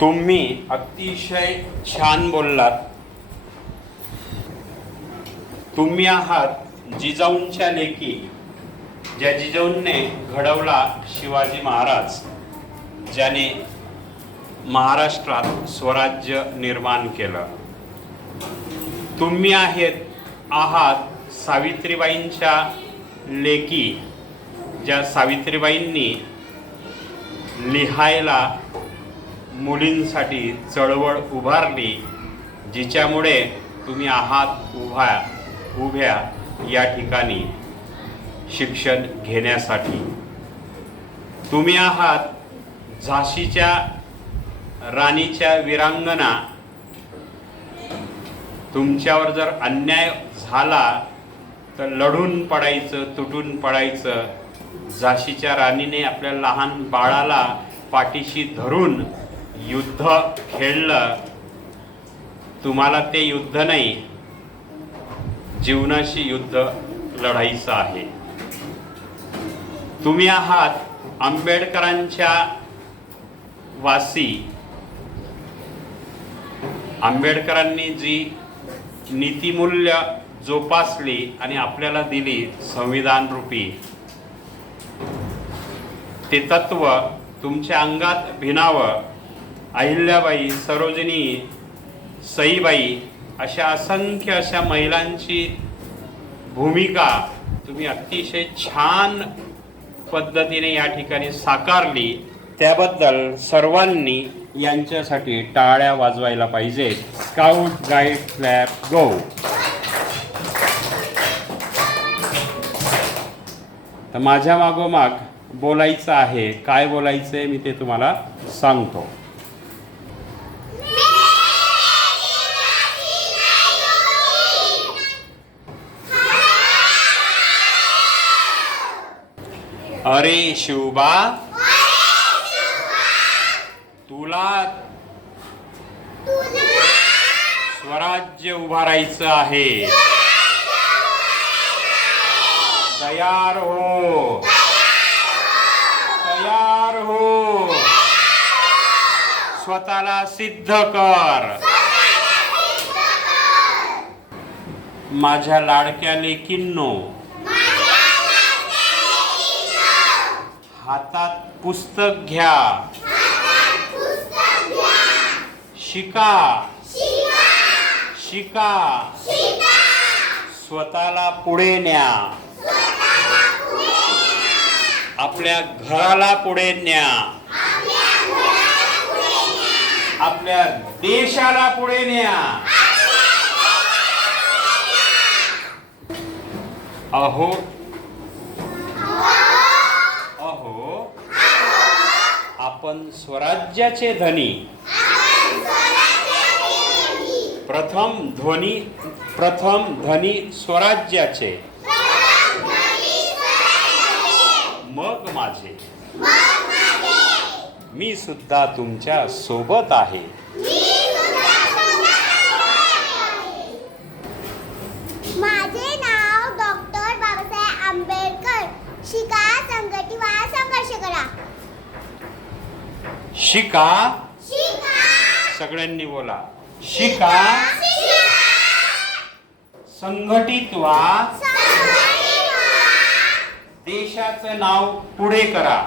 तुम्ही अतिशय छान बोललात. तुम्ही आहात जिजाऊंच्या लेकी, ज्या जिजाऊंने घडवला शिवाजी महाराज, ज्याने महाराष्ट्रात स्वराज्य निर्माण केलं. तुम्ही आहात सावित्रीबाईंच्या लेकी, ज्या सावित्रीबाईंनी लिहायला मुलींसाठी चळवळ उभारली, जिच्यामुळे तुम्ही आहात उभ्या या ठिकाणी शिक्षण घेण्यासाठी. तुम्ही आहात झाशीच्या राणीच्या वीरांगना. तुमच्यावर जर अन्याय झाला तर लढून पडायचं, तुटून पडायचं. झाशीच्या राणीने आपल्या लहान बाळाला पाठीशी धरून युद्ध खेळलं. तुम्हाला ते युद्ध नाही, जीवनाशी युद्ध लढायचं आहे. तुम्ही आहात आंबेडकरांच्या वासी. आंबेडकरांनी जी नीतिमूल्य जोपासली आणि आपल्याला दिली संविधान रूपी, ते तत्व तुमच्या अंगात भिनावं. अहिल्याबाई, सरोजिनी, सईबाई अशा असंख्य अशा महिलांची भूमिका तुम्ही अतिशय छान पद्धतीने या ठिकाणी साकारली. त्याबद्दल सर्वांनी यांच्यासाठी टाळ्या वाजवायला पाहिजे. स्काउट गाईड क्लॅप गो. तर माझ्या मागोमाग बोलायचं आहे. काय बोलायचं आहे मी ते तुम्हाला सांगतो. अरे शिवबा, तुला स्वराज्य उभारायचं आहे. तयार हो, तयार हो. स्वतःला सिद्ध कर. माझ्या लाडक्या लेकींनो, हातात पुस्तक घ्या. शिका, शिका. स्वतःला पुढे न्या. आपल्या घराला पुढे न्या. आपल्या देशाला पुढे न्या. अहो अहो, आपण स्वराज्याचे धनी. प्रथम धनी स्वराज्याचे, मग माझे. मी सुद्धा तुमच्या सोबत आहे. माझे नाव डॉक्टर बाबासाहेब आंबेडकर. शिका, संघटित व्हा, संघर्ष करा. शिका, शिका. सगळ्यांनी बोला. शिका, संघटित व्हा, देशाचं नाव पुढे करा.